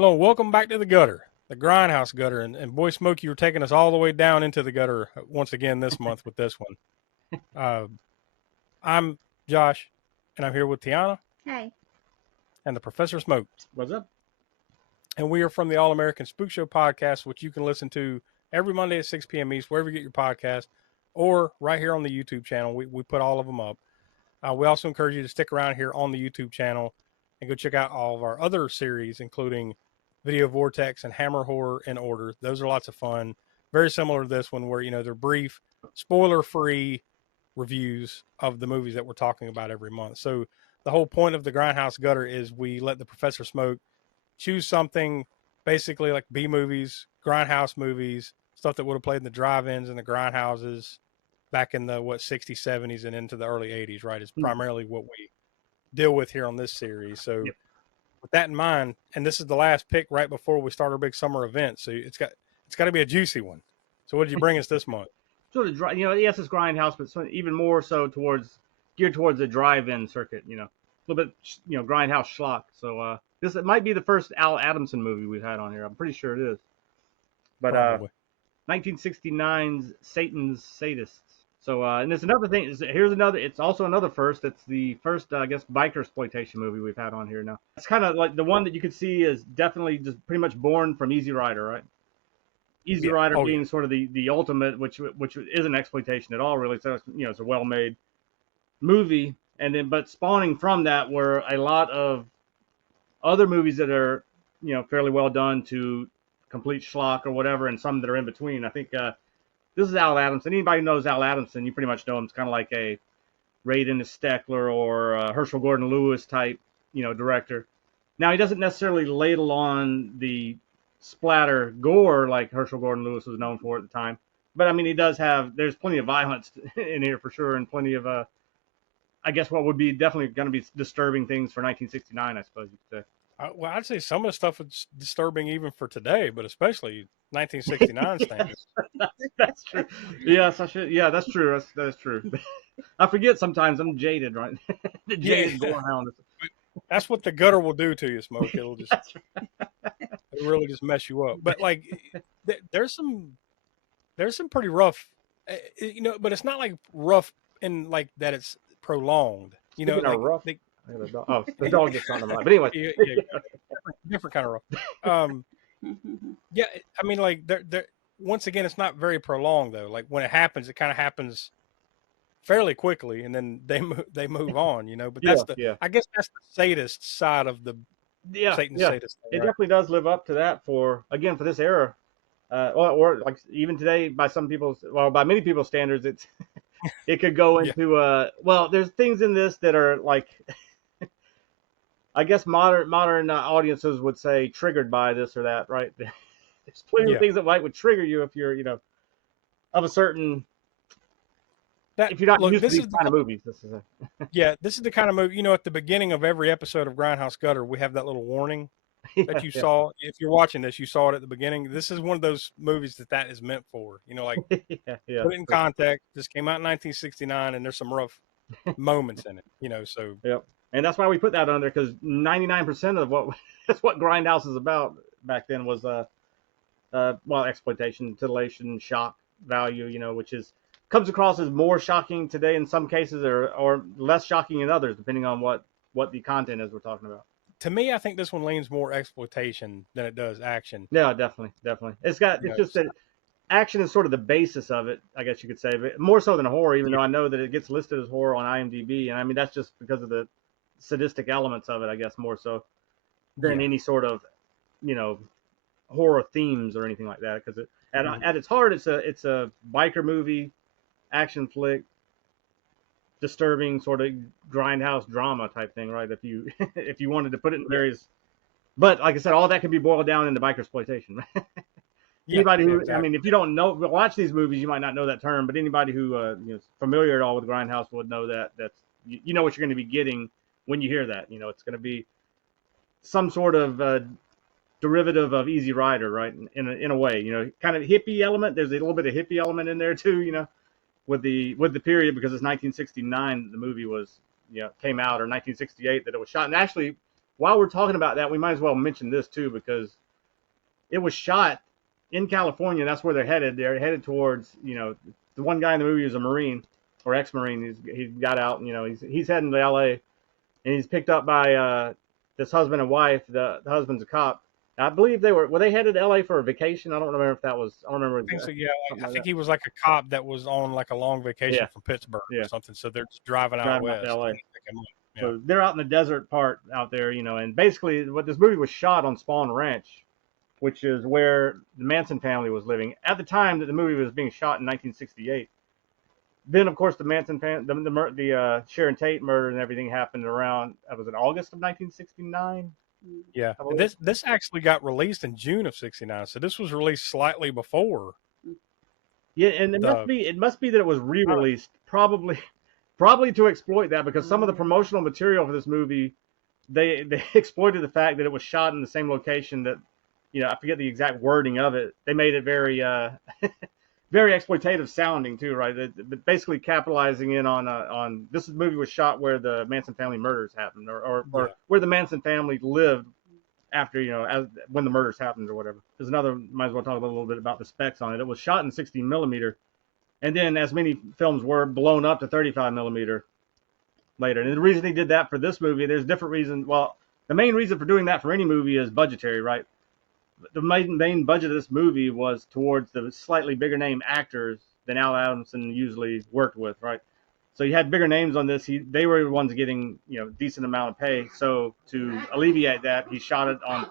Hello, welcome back to the gutter, the Grindhouse gutter. And boy, Smokey, you're taking us all the way down into the gutter once again this month with this one. I'm Josh, and I'm here with Tiana Hey. and the Professor Smoke. What's up? And we are from the All American Spookshow podcast, which you can listen to every Monday at 6 p.m. East, wherever you get your podcast, or right here on the YouTube channel. We put all of them up. We also encourage you to stick around here on the YouTube channel and go check out all of our other series, including Video Vortex and Hammer Horror in Order. Those are lots of fun. Very similar to this one where, they're brief, spoiler-free reviews of the movies that we're talking about every month. So the whole point of the Grindhouse Gutter is we let the Professor Smoke choose something basically like B movies, Grindhouse movies, stuff that would have played in the drive-ins and the Grindhouses back in the, 60s, 70s, and into the early 80s, right? It's primarily what we deal with here on this series. So with that in mind, and this is the last pick right before we start our big summer event, so it's got to be a juicy one. So what did you bring us this month? Sort of dry, yes, it's Grindhouse, but even more so geared towards the drive-in circuit. A little bit, Grindhouse schlock. So this might be the first Al Adamson movie we've had on here. I'm pretty sure it is. But 1969's Satan's Sadists. So, and there's another thing. It's also another first. It's the first, I guess, Bikersploitation movie we've had on here now. It's kind of like the one that you could see is definitely just pretty much born from Easy Rider, right? Easy Rider being sort of the ultimate, which isn't exploitation at all, really. So, it's a well-made movie. And then, but spawning from that were a lot of other movies that are, fairly well done to complete schlock or whatever, and some that are in between. I think, this is Al Adamson. Anybody who knows Al Adamson, you pretty much know him. It's kind of like a Ray Dennis Steckler or Herschel Gordon Lewis type, director. Now, he doesn't necessarily ladle on the splatter gore like Herschel Gordon Lewis was known for at the time. But, I mean, there's plenty of violence in here for sure, and plenty of, I guess what would be definitely going to be disturbing things for 1969, I suppose you could say. Well, I'd say some of the stuff is disturbing even for today, but especially 1969 standards. That's true. Yes, I should. Yeah, that's true. That's true. I forget sometimes. I'm jaded, right? The jaded gorehound. That's what the gutter will do to you, Smoke. It'll just it'll really just mess you up. But like, there's some pretty rough, but it's not like rough in like that it's prolonged. Like rough. The dog just on the line. But anyway, different kind of rough. Yeah, I mean, like they're once again, it's not very prolonged though. Like when it happens, it kind of happens fairly quickly, and then they move on. But that's I guess that's the sadist side of the Satan's sadist thing, it definitely does live up to that for this era, or like even today by by many people's standards, it could go into there's things in this that are like. I guess modern audiences would say triggered by this or that, right? There's plenty of things that would trigger you if you're, of a certain. If you're not used to these kind of movies, this is this is the kind of movie. At the beginning of every episode of Grindhouse Gutter, we have that little warning that you saw. If you're watching this, you saw it at the beginning. This is one of those movies that is meant for. Like put it in context. This came out in 1969, and there's some rough moments in it. So yep. And that's why we put that on there, because 99% of what Grindhouse is about back then was exploitation, titillation, shock value, which comes across as more shocking today in some cases or less shocking in others, depending on what the content is we're talking about. To me, I think this one leans more exploitation than it does action. Yeah, definitely. It's just that action is sort of the basis of it, I guess you could say, but more so than horror, even though I know that it gets listed as horror on IMDb, and I mean that's just because of the sadistic elements of it, I guess, more so than any sort of, horror themes or anything like that. Because at its heart, it's a biker movie, action flick, disturbing sort of grindhouse drama type thing, right? If you wanted to put it in various, but like I said, all that can be boiled down into bikersploitation. Anybody who, exactly. I mean, if you don't watch these movies, you might not know that term, but anybody who is familiar at all with Grindhouse would know that's you know what you're going to be getting when you hear that. It's going to be some sort of derivative of Easy Rider, right? In a way, kind of hippie element. There's a little bit of hippie element in there too, with the period, because it's 1969 the movie was came out, or 1968 that it was shot. And actually, while we're talking about that, we might as well mention this too, because it was shot in California. That's where they're headed. They're headed towards, the one guy in the movie is a Marine or ex-Marine. He got out, and, he's heading to L.A. and he's picked up by this husband and wife. The husband's a cop. I believe were they headed to L.A. for a vacation? I don't remember if that was. I don't remember. I think so. Yeah, I think that. he was like a cop that was on like a long vacation from Pittsburgh or something. So they're just driving out west. To LA. Yeah. So they're out in the desert part out there, and basically what this movie was shot on Spawn Ranch, which is where the Manson family was living at the time that the movie was being shot in 1968. Then, of course, the Manson family, the Sharon Tate murder and everything happened around, was it August of 1969? Yeah, this actually got released in June of '69, so this was released slightly before. Yeah, and it must be that it was re-released, probably to exploit that, because some of the promotional material for this movie, they exploited the fact that it was shot in the same location that, I forget the exact wording of it. They made it very very exploitative sounding too, right? But basically capitalizing in on this movie was shot where the Manson family murders happened, or where the Manson family lived after, when the murders happened or whatever. There's another, might as well talk a little bit about the specs on it. It was shot in 16 millimeter, and then, as many films were, blown up to 35 millimeter later. And the reason they did that for this movie, there's different reasons. Well, the main reason for doing that for any movie is budgetary, right? The main budget of this movie was towards the slightly bigger name actors than Al Adamson usually worked with, right? So you had bigger names on this. They were the ones getting, decent amount of pay. So to alleviate that, he shot it on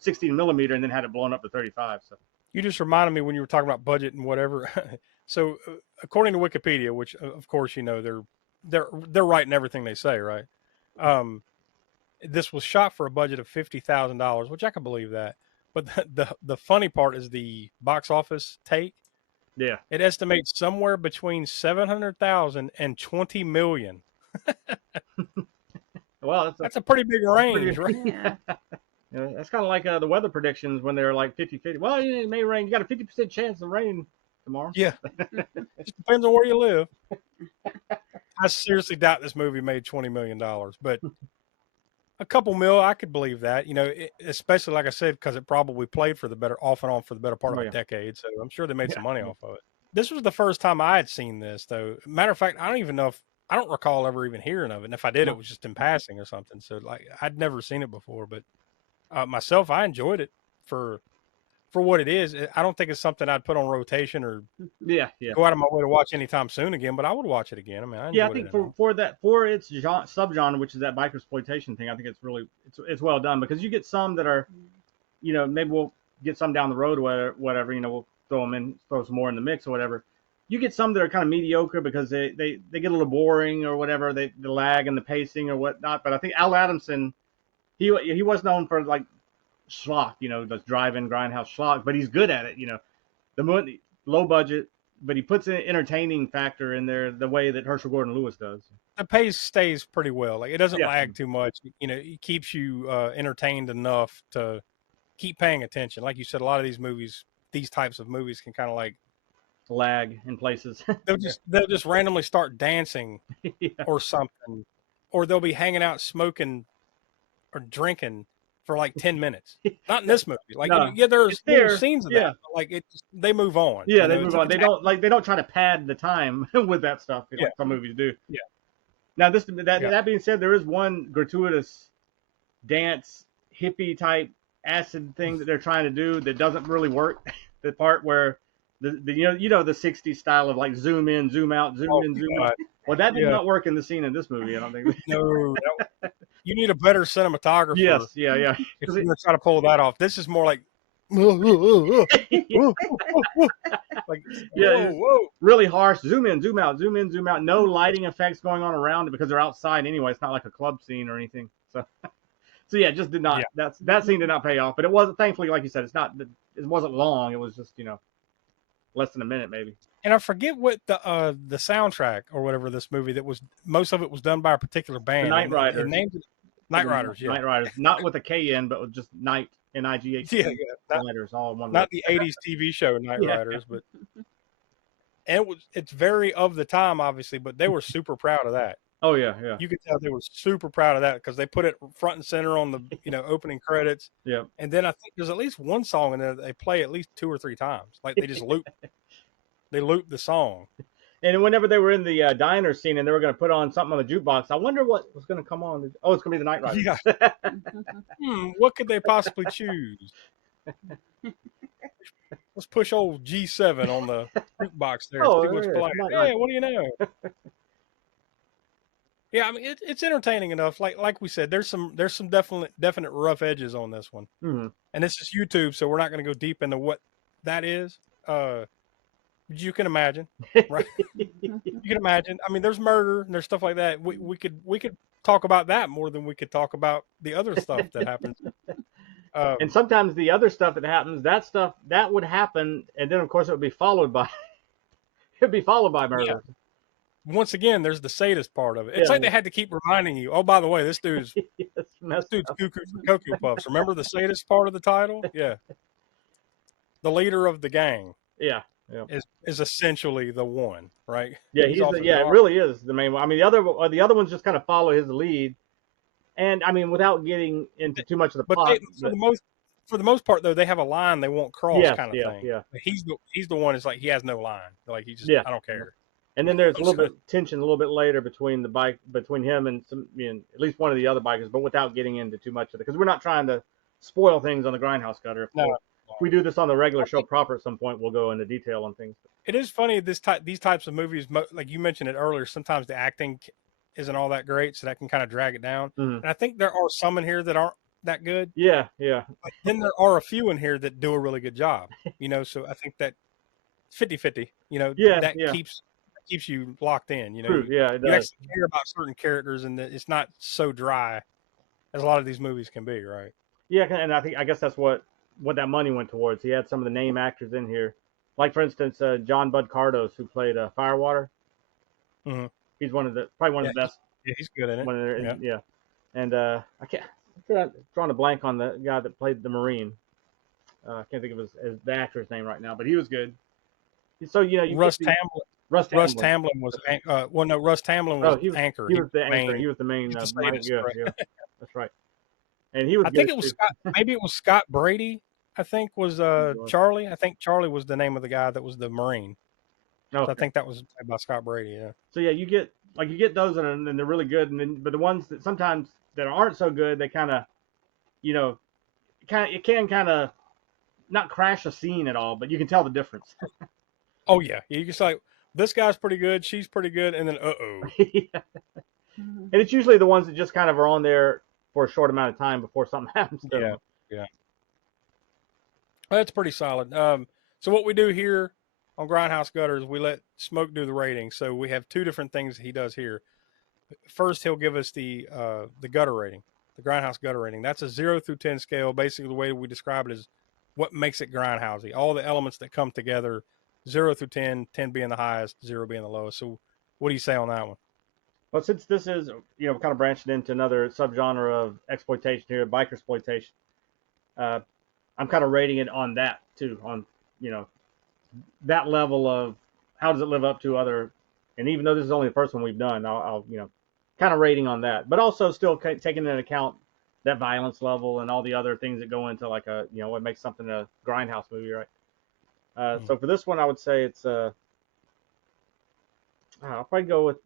16 millimeter and then had it blown up to 35. So you just reminded me when you were talking about budget and whatever. So according to Wikipedia, which of course they're writing everything they say, right? This was shot for a budget of $50,000, which I can believe that. But the funny part is the box office take. Yeah, it estimates somewhere between 700,000 and 20 million. Well, that's a pretty big range, right? Yeah. That's kind of like the weather predictions when they're like 50-50. Well, it may rain. You got a 50% chance of rain tomorrow. Yeah, just depends on where you live. I seriously doubt this movie made $20 million, but a couple mil, I could believe that, especially like I said, because it probably played for the better off and on for the better part of a decade. So I'm sure they made some money off of it. This was the first time I had seen this, though. Matter of fact, I don't recall ever even hearing of it. And if I did, it was just in passing or something. So like I'd never seen it before, but myself, I enjoyed it for what it is. I don't think it's something I'd put on rotation or go out of my way to watch anytime soon again, but I would watch it again. I mean, I think for its subgenre, which is that bikersploitation thing, I think it's really it's well done, because you get some that are, maybe we'll get some down the road or whatever, we'll throw some more in the mix or whatever. You get some that are kind of mediocre because they get a little boring or whatever, the lag and the pacing or whatnot. But I think Al Adamson, he was known for like schlock, the drive-in grindhouse schlock, but he's good at it. The low budget, but he puts an entertaining factor in there the way that Herschel Gordon Lewis does. The pace stays pretty well. Like it doesn't lag too much. It keeps you entertained enough to keep paying attention. Like you said, a lot of these types of movies can kind of like lag in places. they'll just randomly start dancing or something, or they'll be hanging out smoking or drinking for like 10 minutes. Not in this movie. Like there's scenes of that, but like they move on. Yeah, they move on. They don't try to pad the time with that stuff like some movies do. Yeah. Now that being said, there is one gratuitous dance hippie type acid thing that they're trying to do that doesn't really work. The part where the 60s style of like zoom in, zoom out, zoom in, zoom out. Well, that did not work in the scene in this movie, I don't think. No, you need a better cinematographer. Yes, yeah. If you're gonna try to pull that off, this is more like, like whoa, really harsh. Zoom in, zoom out, zoom in, zoom out. No lighting effects going on around it because they're outside anyway. It's not like a club scene or anything. So yeah, it just did not. That scene did not pay off. But it wasn't. Thankfully, like you said, it wasn't long. It was just less than a minute maybe. And I forget what the soundtrack or whatever this movie that was. Most of it was done by a particular band. The Night Riders. Night Riders, yeah. Night Riders, not with a K-N, but with just Night, N-I-G-H. Yeah. Riders, all in one. Not the 80s TV show Night Riders, but and it's very of the time, obviously, but they were super proud of that. Oh yeah, yeah, You could tell they were super proud of that because they put it front and center on the opening credits. yeah. And then I think there's at least one song in there that they play at least 2 or 3 times. Like they just loop the song. And whenever they were in the diner scene and they were going to put on something on the jukebox, I wonder what was going to come on. Oh, it's going to be the Night Riders. Yeah. What could they possibly choose? Let's push old G7 on the jukebox there and Oh, see what's playing. Night Yeah, what do you know? Yeah, I mean it's entertaining enough. Like we said, there's some definite rough edges on this one, Mm-hmm. and this is YouTube, so we're not going to go deep into what that is. You can imagine, right? You can imagine. I mean, there's murder and there's stuff like that. We could talk about that more than we could talk about the other stuff that happens. And sometimes the other stuff that happens, that stuff that would happen, and then of course it would be followed by murder. Yeah. Once again, there's the sadist part of it. It's like they had to keep reminding you. Oh, by the way, this dude's cuckoo for Cocoa Puffs. Remember the sadist part of the title? Yeah. The leader of the gang. Yeah. Is essentially the one, right? Yeah, it really is the main one. I mean, the other ones just kind of follow his lead, and I mean, without getting into too much of the plot. For the most part, though, they have a line they won't cross, kind of thing. Yeah. He's the one. Is like he has no line. Like he just I don't care. And then there's a little bit of tension a little bit later between him and at least one of the other bikers, but without getting into too much of it, because we're not trying to spoil things on the Grindhouse Gutter. No. If we do this on the regular show proper at some point, we'll go into detail on things. It is funny these types of movies, like you mentioned it earlier. Sometimes the acting isn't all that great, so that can kind of drag it down. Mm-hmm. And I think there are some in here that aren't that good. Yeah. But then there are a few in here that do a really good job. So I think that 50-50. Keeps you locked in. True. Yeah, it does. You actually care about certain characters, and it's not so dry as a lot of these movies can be, right? Yeah, and I guess that's what that money went towards. He had some of the name actors in here, like for instance, John Bud Cardos, who played Firewater. Mm-hmm. He's probably one of the best. Yeah, he's good in it. Yeah. And I'm drawing a blank on the guy that played the Marine. I can't think of the actor's name right now, but he was good. So Russ Tamblyn. Russ Tamblyn was Russ Tamblyn was anchor. He was the anchor. He was the main. Yeah, that's right. And he was. I think it was maybe it was Scott Brady. I think was Charlie. I think Charlie was the name of the guy that was the Marine. Okay. So I think that was played by Scott Brady. Yeah. So yeah, you get those and they're really good, but the ones that sometimes that aren't so good, they kind of, it can kind of not crash a scene at all, but you can tell the difference. Oh yeah, you can say this guy's pretty good, she's pretty good, and then yeah. And it's usually the ones that just kind of are on there for a short amount of time before something happens to them. Yeah. Well, that's pretty solid. So what we do here on Grindhouse Gutter is we let Smoke do the rating. So we have two different things he does here. First, he'll give us the gutter rating, the Grindhouse Gutter rating. That's a 0 through 10 scale. Basically, the way we describe it is what makes it grindhousey. All the elements that come together, 0 through 10, 10 being the highest, 0 being the lowest. So what do you say on that one? Well, since this is, kind of branching into another subgenre of exploitation here, bikersploitation, I'm kind of rating it on that too, on, that level of how does it live up to other, and even though this is only the first one we've done, I'll kind of rating on that, but also still taking into account that violence level and all the other things that go into like what makes something a Grindhouse movie, right? So for this one, I would say it's I'll probably go with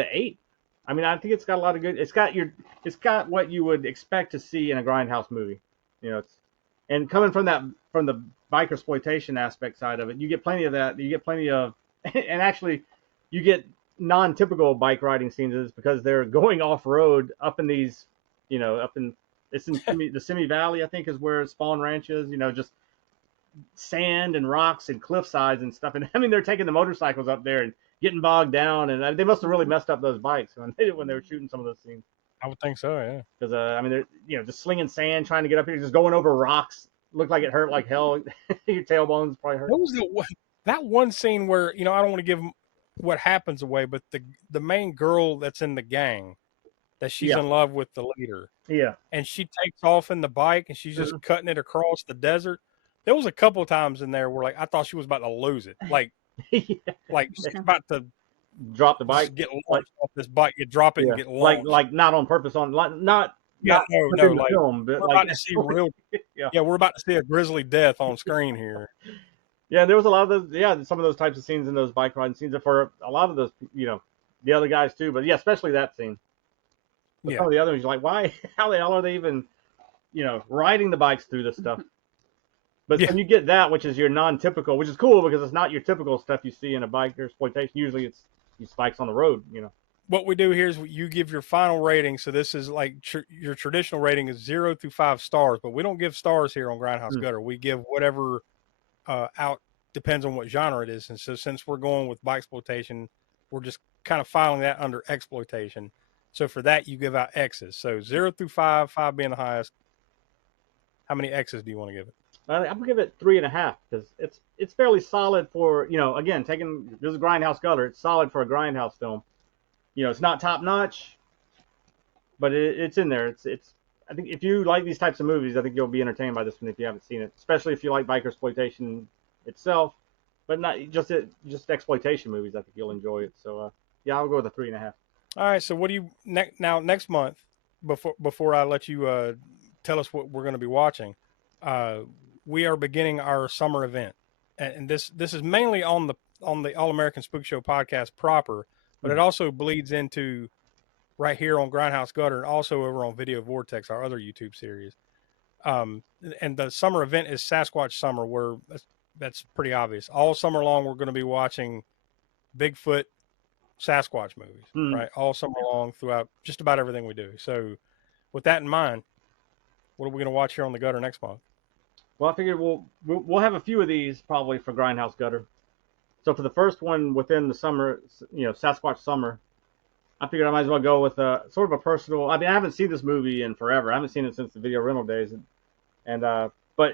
an 8. I mean, I think it's got a lot of good. It's got what you would expect to see in a Grindhouse movie. And coming from the bikersploitation aspect side of it, you get plenty of that. You get plenty of, and actually, you get non-typical bike riding scenes because they're going off road up in these, it's in the Simi Valley, I think, is where Spawn Ranch is. Just sand and rocks and cliff sides and stuff. And I mean, they're taking the motorcycles up there and getting bogged down, and they must have really messed up those bikes when they were shooting some of those scenes. I would think so, yeah. Because I mean, they're just slinging sand, trying to get up here, just going over rocks. Looked like it hurt like hell. Your tailbones probably hurt. What was that one scene where I don't want to give what happens away, but the main girl that's in the gang, that she's in love with the leader. Yeah. And she takes off in the bike and she's just cutting it across the desert. There was a couple of times in there where I thought she was about to lose it, like she's about to drop the bike, just get launched off this bike, you drop it and get launched. like not on purpose, not Yeah, no, within the like film, but we're like about to see real. yeah. Yeah, we're about to see a grisly death on screen here. Yeah, there was a lot of those. Yeah, some of those types of scenes in those bike riding scenes for a lot of those, the other guys too. But yeah, especially that scene. But some of the other ones, you're like, why? How the hell are they even, riding the bikes through this stuff? But when you get that, which is your non-typical, which is cool because it's not your typical stuff you see in a Bikersploitation. Usually, it's these bikes on the road. What we do here is you give your final rating. So this is like your traditional rating is 0 through 5 stars, but we don't give stars here on Grindhouse Gutter. We give whatever out depends on what genre it is. And so since we're going with Bikersploitation, we're just kind of filing that under exploitation. So for that, you give out X's. So 0 through 5, 5 being the highest. How many X's do you want to give it? I'm gonna give it 3.5 because it's fairly solid for again this is Grindhouse Gutter. It's solid for a Grindhouse film. It's not top notch, but it's in there. It's I think if you like these types of movies, I think you'll be entertained by this one if you haven't seen it, especially if you like Bikersploitation itself, but not just exploitation movies. I think you'll enjoy it. So yeah, I'll go with a 3.5. All right. So what do you now next month? Before I let you tell us what we're going to be watching, we are beginning our summer event, and this is mainly on the All American Spook Show podcast proper, but it also bleeds into right here on Grindhouse Gutter and also over on Video Vortex, our other YouTube series. And the summer event is Sasquatch Summer, where that's pretty obvious. All summer long, we're going to be watching Bigfoot, Sasquatch movies, right? All summer long throughout just about everything we do. So with that in mind, what are we going to watch here on the Gutter next month? Well, I figured we'll have a few of these probably for Grindhouse Gutter. So for the first one within the summer, Sasquatch Summer, I figured I might as well go with a sort of a personal. I mean, I haven't seen this movie in forever. I haven't seen it since the video rental days, but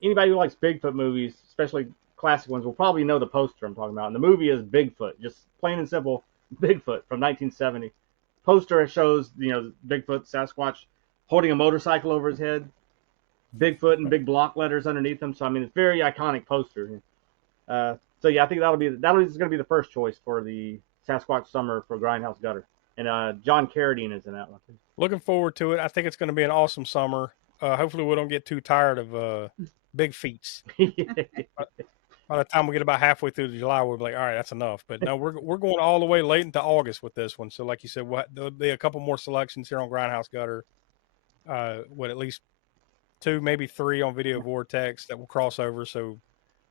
anybody who likes Bigfoot movies, especially classic ones, will probably know the poster I'm talking about. And the movie is Bigfoot, just plain and simple, Bigfoot from 1970. Poster shows Bigfoot, Sasquatch, holding a motorcycle over his head, Bigfoot in big block letters underneath him. So I mean, it's a very iconic poster. So yeah, I think that is going to be the first choice for the Sasquatch Summer for Grindhouse Gutter, and John Carradine is in that one. Looking forward to it. I think it's going to be an awesome summer. Hopefully, we don't get too tired of big feats. By the time we get about halfway through July, we'll be like, all right, that's enough. But no, we're going all the way late into August with this one. So like you said, there'll be a couple more selections here on Grindhouse Gutter. At least 2, maybe 3 on Video Vortex that will cross over. So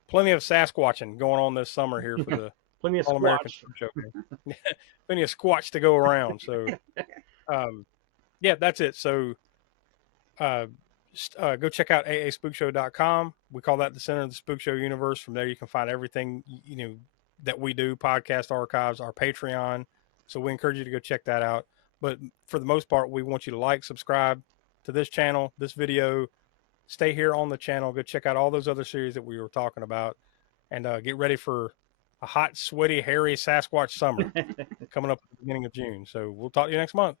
plenty of Sasquatching going on this summer here for the plenty of All-American Show. Plenty of squatch to go around. So, yeah, that's it. So, go check out aaspookshow.com. We call that the center of the Spook Show universe. From there, you can find everything that we do: podcast archives, our Patreon. So, we encourage you to go check that out. But for the most part, we want you to like, subscribe to this channel, this video. Stay here on the channel. Go check out all those other series that we were talking about, and get ready for a hot, sweaty, hairy Sasquatch summer coming up at the beginning of June. So we'll talk to you next month.